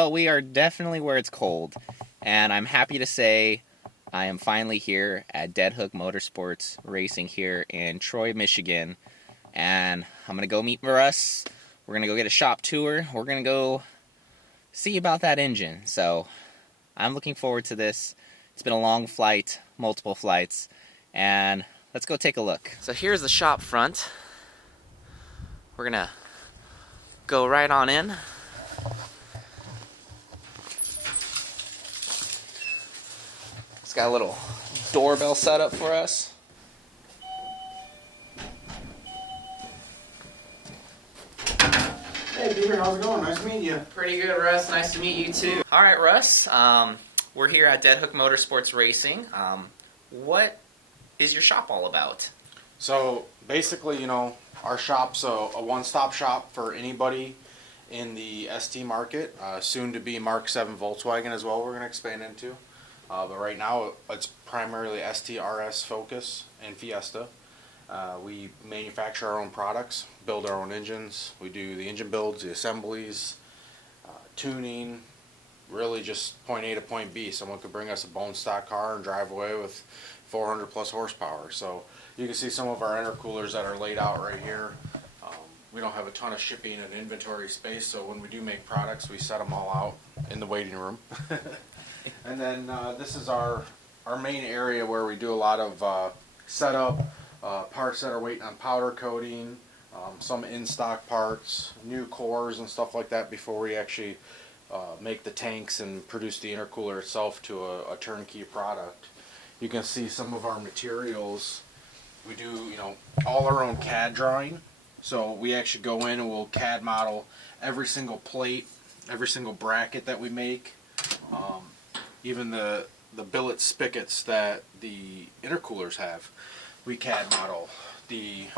Well, we are definitely where it's cold, and I'm happy to say I am finally here at Deadhook Motorsports racing here in Troy, Michigan, and I'm going to go meet Russ. We're going to go get a shop tour. We're going to go see about that engine, so I'm looking forward to this. It's been a long flight, multiple flights, and let's go take a look. So here's the shop front. We're going to go right on in. It's got a little doorbell set up for us. Hey Peter, how's it going? Nice to meet you. Pretty good, Russ. Nice to meet you too. All right, Russ. We're here at Deadhook Motorsports Racing. What is your shop all about? So basically, our shop's a one-stop shop for anybody in the ST market. Soon to be Mark 7 Volkswagen as well. We're going to expand into. But right now, it's primarily ST-RS focus and Fiesta. We manufacture our own products, build our own engines. We do the engine builds, the assemblies, tuning, really just point A to point B. Someone could bring us a bone stock car and drive away with 400 plus horsepower. So you can see some of our intercoolers that are laid out right here. We don't have a ton of shipping and inventory space, so when we do make products, we set them all out in the waiting room. And then this is our main area where we do a lot of setup, parts that are waiting on powder coating, some in-stock parts, new cores and stuff like that before we actually make the tanks and produce the intercooler itself to a turnkey product. You can see some of our materials. We do, all our own CAD drawing. So we actually go in and we'll CAD model every single plate, every single bracket that we make. Even the billet spigots that the intercoolers have, we CAD model. The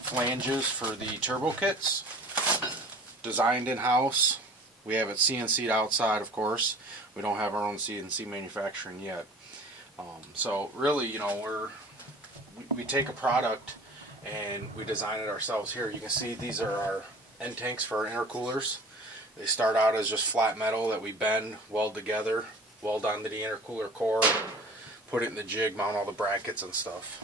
flanges for the turbo kits, designed in-house. We have it CNC'd outside, of course. We don't have our own CNC manufacturing yet. So really, we take a product and we design it ourselves here. You can see these are our end tanks for our intercoolers. They start out as just flat metal that we bend, weld together, weld onto the intercooler core, put it in the jig, mount all the brackets and stuff.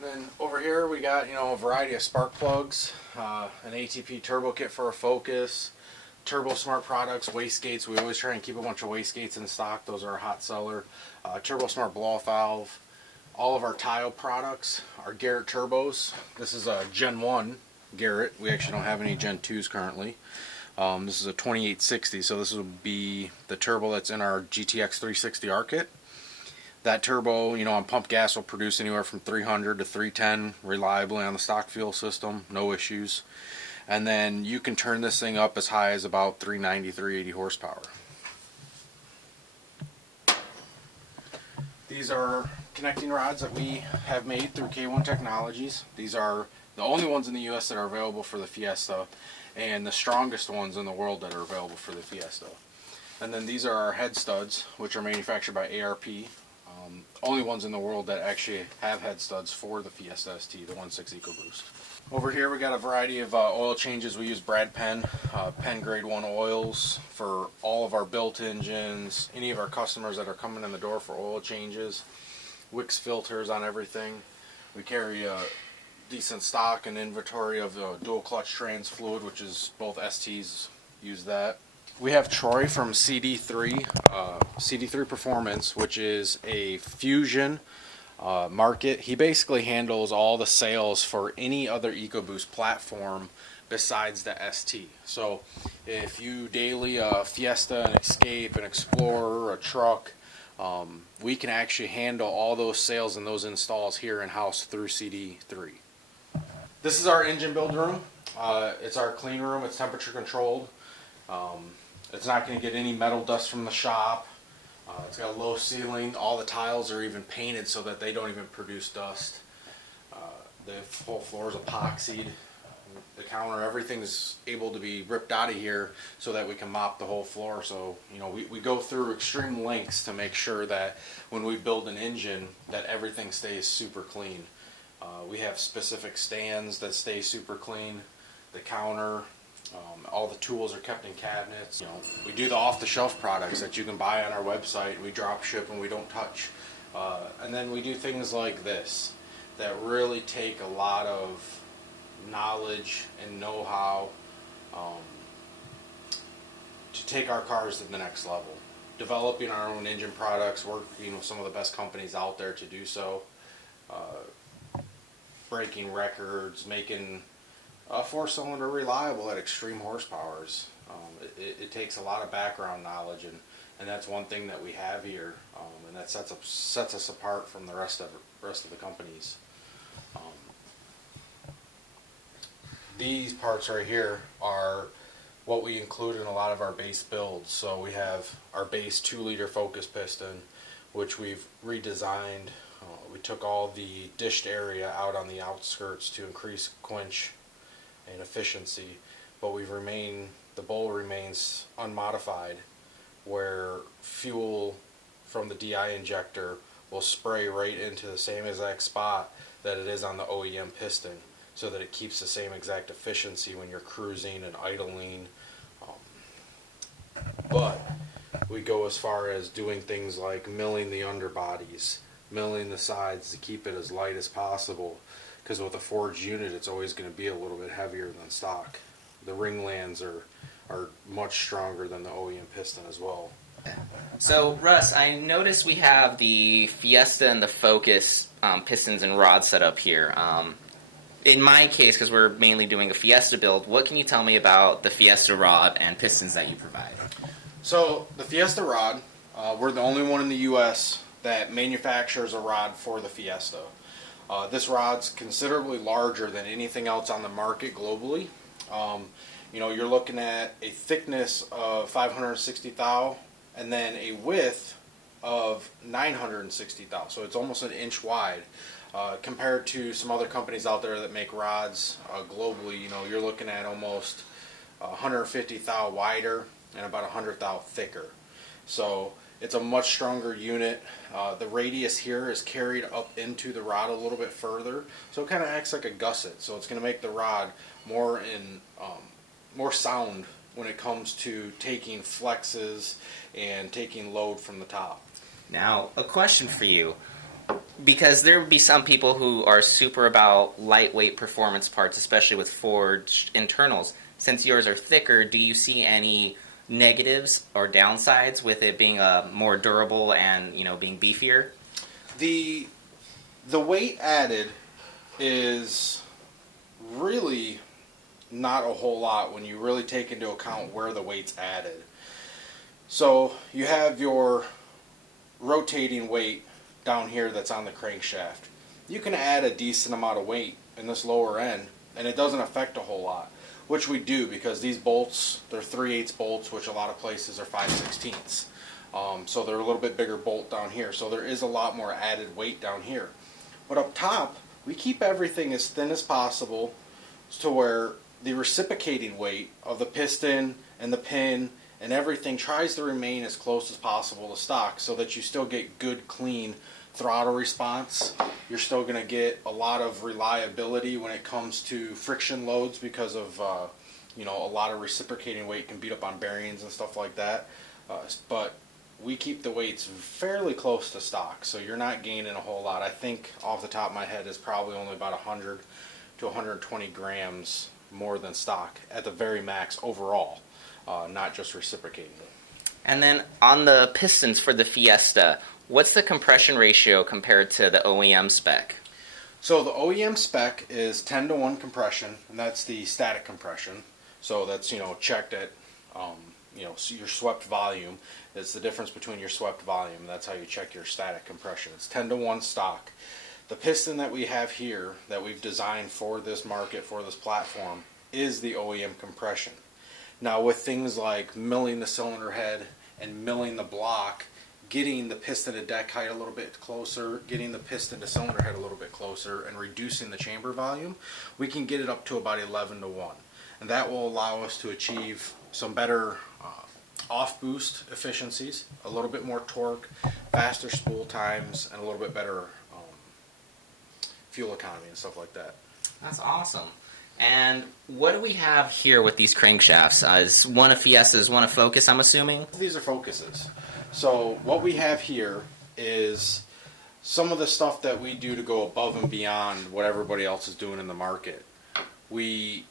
Then over here we got a variety of spark plugs, an ATP turbo kit for a Focus, Turbo Smart products, wastegates. We always try and keep a bunch of wastegates in stock. Those are a hot seller. Turbo Smart blow-off valve. All of our tile products are Garrett Turbos. This is a Gen 1 Garrett. We actually don't have any Gen 2s currently. This is a 2860, so this will be the turbo that's in our GTX 360R kit. That turbo, on pump gas will produce anywhere from 300 to 310 reliably on the stock fuel system, no issues. And then you can turn this thing up as high as about 390, 380 horsepower. These are connecting rods that we have made through K1 Technologies. These are the only ones in the US that are available for the Fiesta, and the strongest ones in the world that are available for the Fiesta. And then these are our head studs, which are manufactured by ARP. Only ones in the world that actually have head studs for the Fiesta ST, the 1.6 EcoBoost. Over here we got a variety of oil changes. We use Brad Penn, Penn Grade 1 oils for all of our built engines, any of our customers that are coming in the door for oil changes, Wix filters on everything. We carry a decent stock and inventory of dual clutch trans fluid, which is both STs use that. We have Troy from CD3, CD3 Performance, which is a fusion market. He basically handles all the sales for any other EcoBoost platform besides the ST. So if you daily a Fiesta, an Escape, an Explorer, a truck, we can actually handle all those sales and those installs here in-house through CD3. This is our engine build room. It's our clean room. It's temperature controlled. It's not going to get any metal dust from the shop. It's got a low ceiling. All the tiles are even painted so that they don't even produce dust. The whole floor is epoxied. The counter, everything's able to be ripped out of here so that we can mop the whole floor. So, we go through extreme lengths to make sure that when we build an engine that everything stays super clean. We have specific stands that stay super clean. the counter. All the tools are kept in cabinets. You know, we do the off-the-shelf products that you can buy on our website. We drop ship and we don't touch. And then we do things like this that really take a lot of knowledge and know-how to take our cars to the next level. Developing our own engine products, working with some of the best companies out there to do so. Breaking records, making a four-cylinder reliable at extreme horsepowers. It takes a lot of background knowledge, and that's one thing that we have here, and that sets us apart from the rest of the companies. These parts right here are what we include in a lot of our base builds. So we have our base 2-liter focus piston, which we've redesigned. We took all the dished area out on the outskirts to increase quench and efficiency, but the bowl remains unmodified, where fuel from the DI injector will spray right into the same exact spot that it is on the OEM piston, so that it keeps the same exact efficiency when you're cruising and idling. But we go as far as doing things like milling the underbodies, milling the sides to keep it as light as possible, because with a forged unit it's always going to be a little bit heavier than stock. The ringlands are much stronger than the OEM piston as well. So Russ, I noticed we have the Fiesta and the Focus pistons and rods set up here. In my case, because we're mainly doing a Fiesta build, what can you tell me about the Fiesta rod and pistons that you provide? So the Fiesta rod, we're the only one in the U.S. that manufactures a rod for the Fiesta. This rod's considerably larger than anything else on the market globally. You know, you're looking at a thickness of 560 thou and then a width of 960 thou. So it's almost an inch wide. Compared to some other companies out there that make rods globally, you know, you're looking at almost 150 thou wider and about 100 thou thicker. So it's a much stronger unit. The radius here is carried up into the rod a little bit further, so it kind of acts like a gusset. So it's going to make the rod more sound when it comes to taking flexes and taking load from the top. Now, a question for you. Because there would be some people who are super about lightweight performance parts, especially with forged internals. Since yours are thicker, do you see any negatives or downsides with it being more durable and, you know, being beefier? The weight added is really not a whole lot when you really take into account where the weight's added. So you have your rotating weight down here that's on the crankshaft. You can add a decent amount of weight in this lower end and it doesn't affect a whole lot, which we do because these bolts, they're 3/8 bolts, which a lot of places are 5/16. So they're a little bit bigger bolt down here, so there is a lot more added weight down here. But up top, we keep everything as thin as possible to where the reciprocating weight of the piston and the pin and everything tries to remain as close as possible to stock, so that you still get good, clean throttle response. You're still going to get a lot of reliability when it comes to friction loads, because of you know, a lot of reciprocating weight can beat up on bearings and stuff like that. But we keep the weights fairly close to stock, so you're not gaining a whole lot. I think off the top of my head is probably only about 100 to 120 grams more than stock at the very max overall. Not just reciprocating it. And then on the pistons for the Fiesta, what's the compression ratio compared to the OEM spec? So the OEM spec is 10-to-1 compression, and that's the static compression. So that's, you know, checked at you know, your swept volume. It's the difference between your swept volume. That's how you check your static compression. It's 10-to-1 stock. The piston that we have here, that we've designed for this market, for this platform, is the OEM compression. Now with things like milling the cylinder head and milling the block, getting the piston to deck height a little bit closer, getting the piston to cylinder head a little bit closer, and reducing the chamber volume, we can get it up to about 11-to-1. And that will allow us to achieve some better off-boost efficiencies, a little bit more torque, faster spool times, and a little bit better fuel economy and stuff like that. That's awesome. And what do we have here with these crankshafts? Is one a Fiesta, is one a Focus, I'm assuming? These are Focuses. So what we have here is some of the stuff that we do to go above and beyond what everybody else is doing in the market. We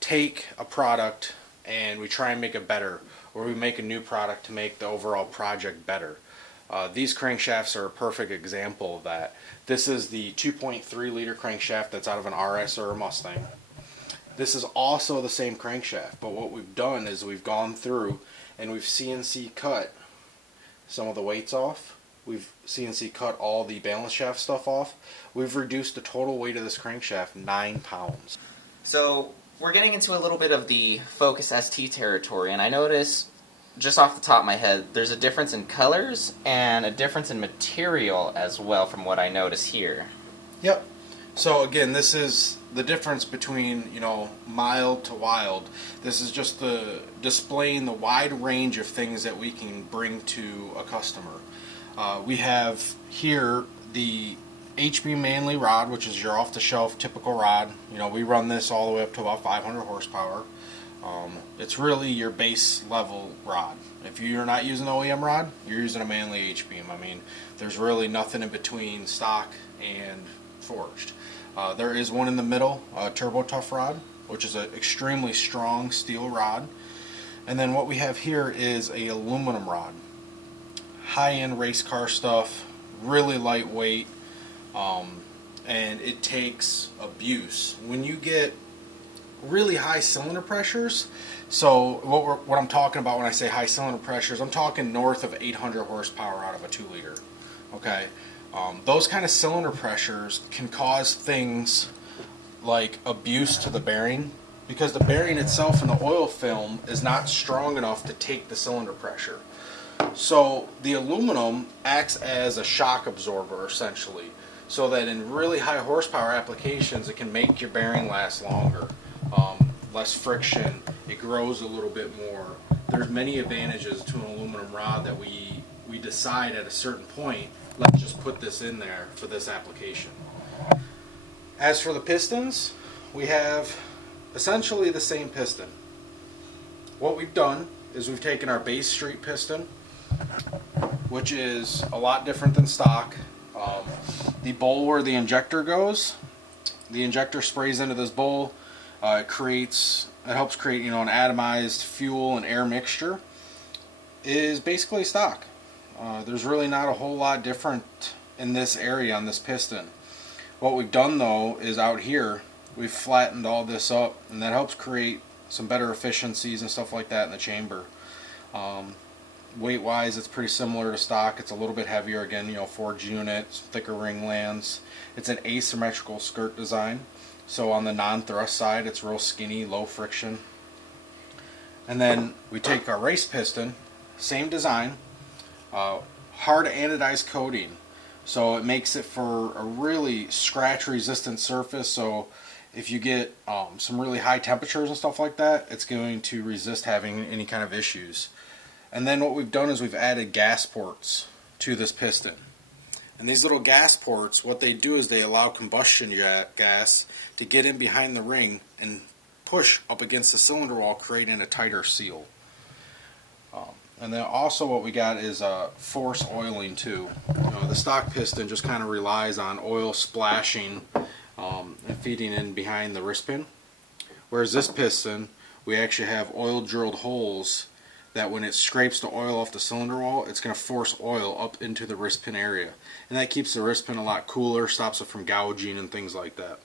take a product and we try and make it better, or we make a new product to make the overall project better. These crankshafts are a perfect example of that. This is the 2.3 liter crankshaft that's out of an RS or a Mustang. This is also the same crankshaft, but what we've done is we've gone through and we've CNC cut some of the weights off. We've CNC cut all the balance shaft stuff off. We've reduced the total weight of this crankshaft 9 pounds. So we're getting into a little bit of the Focus ST territory, and I notice, just off the top of my head, there's a difference in colors and a difference in material as well from what I notice here. Yep. So again, this is the difference between, mild to wild. This is just the displaying the wide range of things that we can bring to a customer. We have here the HB Manley rod, which is your off-the-shelf typical rod. We run this all the way up to about 500 horsepower. It's really your base level rod. If you're not using the OEM rod, you're using a Manley H-beam. I mean, there's really nothing in between stock and forged. There is one in the middle, a Turbo Tough rod, which is an extremely strong steel rod. And then what we have here is a aluminum rod. High-end race car stuff, really lightweight, and it takes abuse. When you get really high cylinder pressures, so what I'm talking about when I say high cylinder pressures, I'm talking north of 800 horsepower out of a 2 liter. Okay, those kind of cylinder pressures can cause things like abuse to the bearing, because the bearing itself in the oil film is not strong enough to take the cylinder pressure. So the aluminum acts as a shock absorber essentially, so that in really high horsepower applications it can make your bearing last longer. Less friction, it grows a little bit more. There's many advantages to an aluminum rod that we decide at a certain point, let's just put this in there for this application. As for the pistons, we have essentially the same piston. What we've done is we've taken our base street piston, which is a lot different than stock. The bowl where the injector goes, the injector sprays into this bowl. It helps create an atomized fuel and air mixture. Is basically stock. There's really not a whole lot different in this area on this piston. What we've done though is out here we've flattened all this up, and that helps create some better efficiencies and stuff like that in the chamber. Weight wise, it's pretty similar to stock. It's a little bit heavier, again, forged unit, thicker ring lands. It's an asymmetrical skirt design. So on the non-thrust side, it's real skinny, low friction. And then we take our race piston, same design, hard anodized coating. So it makes it for a really scratch resistant surface. So if you get some really high temperatures and stuff like that, it's going to resist having any kind of issues. And then what we've done is we've added gas ports to this piston. And these little gas ports, what they do is they allow combustion gas to get in behind the ring and push up against the cylinder wall, creating a tighter seal. And then also what we got is force oiling too. The stock piston just kind of relies on oil splashing and feeding in behind the wrist pin. Whereas this piston, we actually have oil drilled holes that when it scrapes the oil off the cylinder wall, it's going to force oil up into the wrist pin area. And that keeps the wrist pin a lot cooler, stops it from gouging and things like that.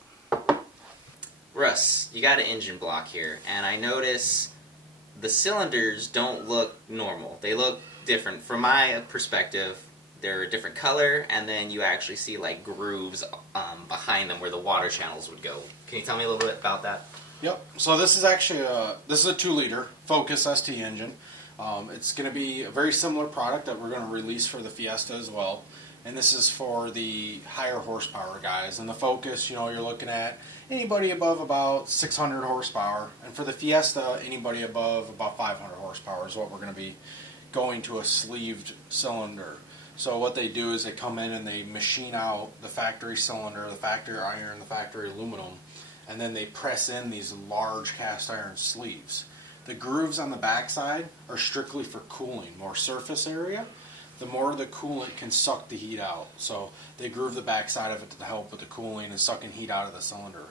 Russ, you got an engine block here, and I notice the cylinders don't look normal. They look different. From my perspective, they're a different color, and then you actually see like grooves behind them where the water channels would go. Can you tell me a little bit about that? Yep. So this is actually a 2-liter Focus ST engine. It's going to be a very similar product that we're going to release for the Fiesta as well. And this is for the higher horsepower guys. And the Focus, you're looking at anybody above about 600 horsepower. And for the Fiesta, anybody above about 500 horsepower is what we're going to be going to a sleeved cylinder. So what they do is they come in and they machine out the factory cylinder, the factory iron, the factory aluminum, and then they press in these large cast iron sleeves. The grooves on the backside are strictly for cooling, more surface area. The more the coolant can suck the heat out. So they groove the backside of it to help with the cooling and sucking heat out of the cylinder.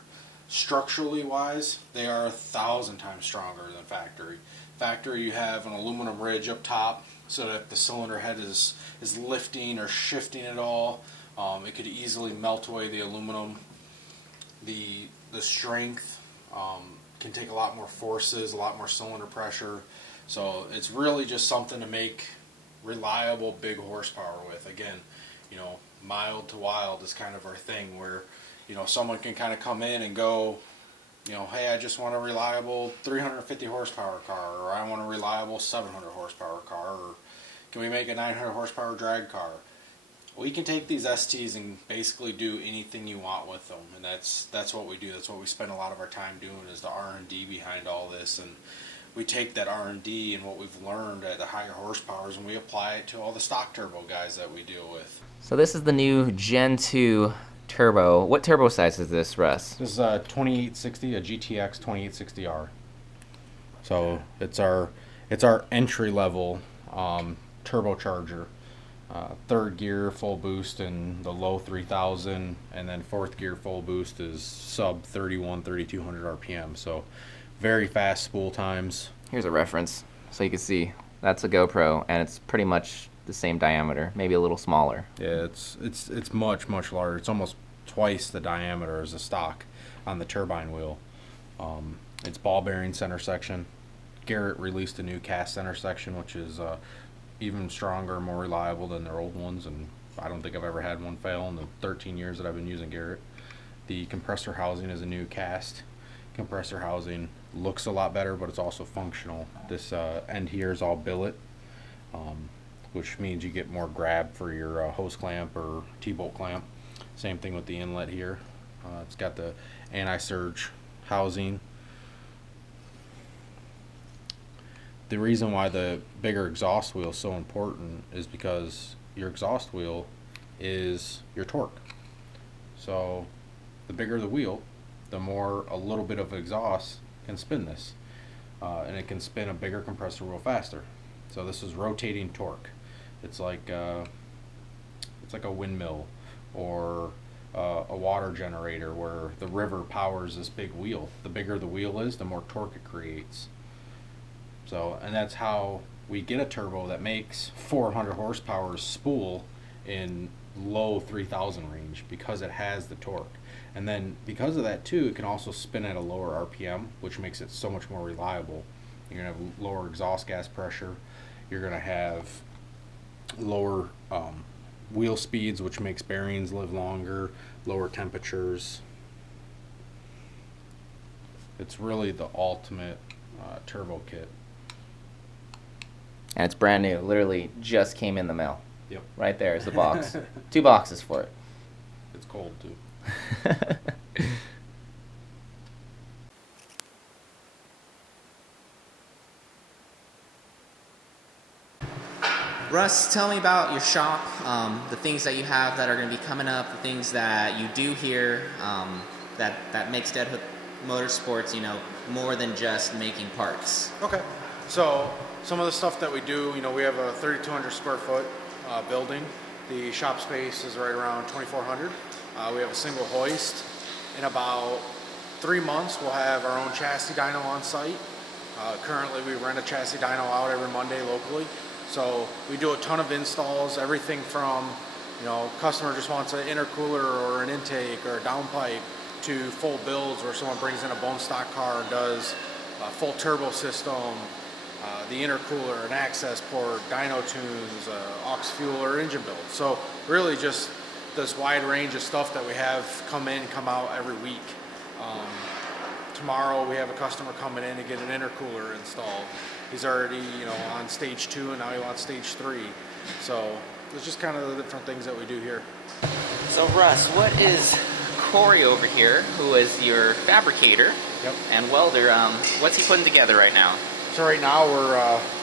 Structurally wise, they are 1,000 times stronger than factory. Factory, you have an aluminum ridge up top, so that if the cylinder head is lifting or shifting at all, it could easily melt away the aluminum. The strength can take a lot more forces, a lot more cylinder pressure. So it's really just something to make reliable big horsepower with. Again, you know, mild to wild is kind of our thing, where, you know, someone can kind of come in and go, you know, hey, I just want a reliable 350 horsepower car, or I want a reliable 700 horsepower car, or can we make a 900 horsepower drag car? We can take these STs and basically do anything you want with them, and that's what we do. That's what we spend a lot of our time doing, is the R&D behind all this. And we take that R&D and what we've learned at the higher horsepowers, and we apply it to all the stock turbo guys that we deal with. So this is the new Gen 2 turbo. What turbo size is this, Russ? This is a 2860, a GTX 2860R. So it's our entry level turbocharger. Third gear full boost in the low 3,000, and then fourth gear full boost is sub 3,200 RPM. So very fast spool times. Here's a reference so you can see. That's a GoPro, and it's pretty much the same diameter, maybe a little smaller. Yeah, it's much larger. It's almost twice the diameter as a stock on the turbine wheel. It's ball bearing center section. Garrett released a new cast center section, which is even stronger, more reliable than their old ones, and I don't think I've ever had one fail in the 13 years that I've been using Garrett. The compressor housing is a new cast compressor housing. Looks a lot better, but it's also functional. This end here is all billet, which means you get more grab for your hose clamp or T-bolt clamp. Same thing with the inlet here. It's got the anti-surge housing. The reason why the bigger exhaust wheel is so important is because your exhaust wheel is your torque. So the bigger the wheel, the more a little bit of exhaust can spin this, and it can spin a bigger compressor wheel faster. So this is rotating torque. It's like a windmill or a water generator, where the river powers this big wheel. The bigger the wheel is, the more torque it creates. So, and that's how we get a turbo that makes 400 horsepower spool in low 3,000 range, because it has the torque. And then because of that too, it can also spin at a lower RPM, which makes it so much more reliable. You're going to have lower exhaust gas pressure. You're going to have lower wheel speeds, which makes bearings live longer, lower temperatures. It's really the ultimate turbo kit. And it's brand new. Literally just came in the mail. Yep. Right there is the box. 2 boxes for it. It's cold too. Russ, tell me about your shop, the things that you have that are going to be coming up, the things that you do here, that makes Deadhook Motorsports, you know, more than just making parts. Okay. So some of the stuff that we do, you know, we have a 3,200 square foot building. The shop space is right around 2,400. We have a single hoist. In about 3 months, we'll have our own chassis dyno on site. Currently, we rent a chassis dyno out every Monday locally. So we do a ton of installs, everything from, you know, customer just wants an intercooler or an intake or a downpipe, to full builds where someone brings in a bone stock car and does a full turbo system, the intercooler, an access port, dyno tunes, aux fuel or engine build. So really just this wide range of stuff that we have come out every week. Tomorrow we have a customer coming in to get an intercooler installed. He's already, you know, on stage 2 and now he wants stage 3. So it's just kind of the different things that we do here. So Russ, what is Corey over here, who is your fabricator and welder, what's he putting together right now? So right now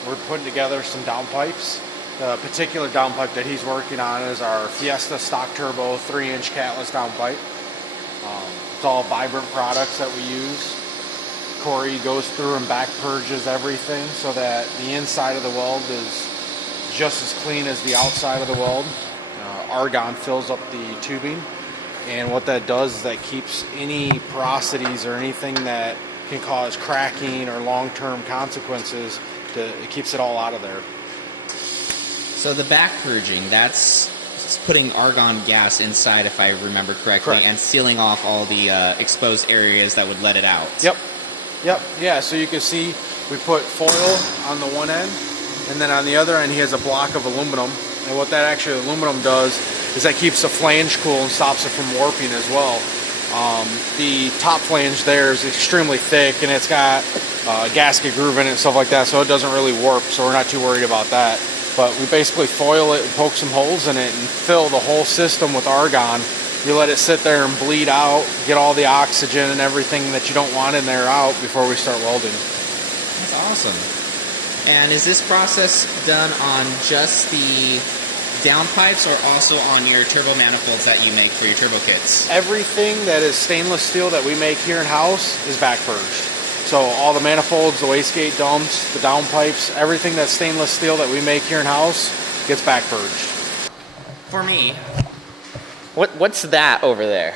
we're putting together some downpipes. The particular downpipe that he's working on is our Fiesta stock turbo 3-inch catless downpipe. It's all vibrant products that we use. Corey goes through and back purges everything so that the inside of the weld is just as clean as the outside of the weld. Argon fills up the tubing, and what that does is that keeps any porosities or anything that can cause cracking or long-term consequences, it keeps it all out of there. So the back purging, that's putting argon gas inside, if I remember correctly, Correct. and sealing off all the exposed areas that would let it out. Yep. Yeah, so you can see we put foil on the one end, and then on the other end he has a block of aluminum. And what that actually aluminum does is that keeps the flange cool and stops it from warping as well. The top flange there is extremely thick, and it's got a gasket groove in it and stuff like that, so it doesn't really warp, so we're not too worried about that. But we basically foil it and poke some holes in it and fill the whole system with argon. You let it sit there and bleed out, get all the oxygen and everything that you don't want in there out before we start welding. That's awesome. And is this process done on just the downpipes or also on your turbo manifolds that you make for your turbo kits? Everything that is stainless steel that we make here in-house is back purged. So all the manifolds, the wastegate dumps, the downpipes, everything that's stainless steel that we make here in-house gets back purged. For me, what's that over there?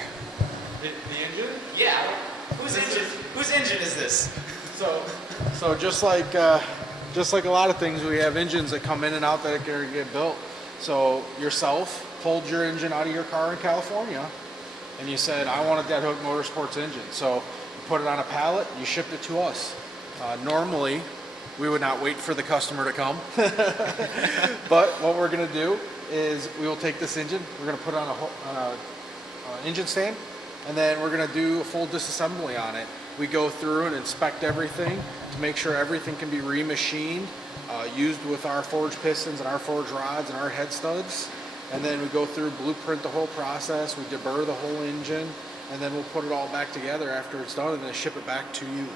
The engine? Yeah. Whose engine is this? So just like a lot of things, we have engines that come in and out that get built. So yourself pulled your engine out of your car in California, and you said, I want a Deadhook Motorsports engine. So you put it on a pallet, you shipped it to us. Normally, we would not wait for the customer to come. But what we're going to do is we will take this engine, we're going to put it on a engine stand, and then we're going to do a full disassembly on it. We go through and inspect everything to make sure everything can be remachined, used with our forged pistons and our forged rods and our head studs. And then we go through, blueprint the whole process, we deburr the whole engine, and then we'll put it all back together after it's done and then ship it back to you.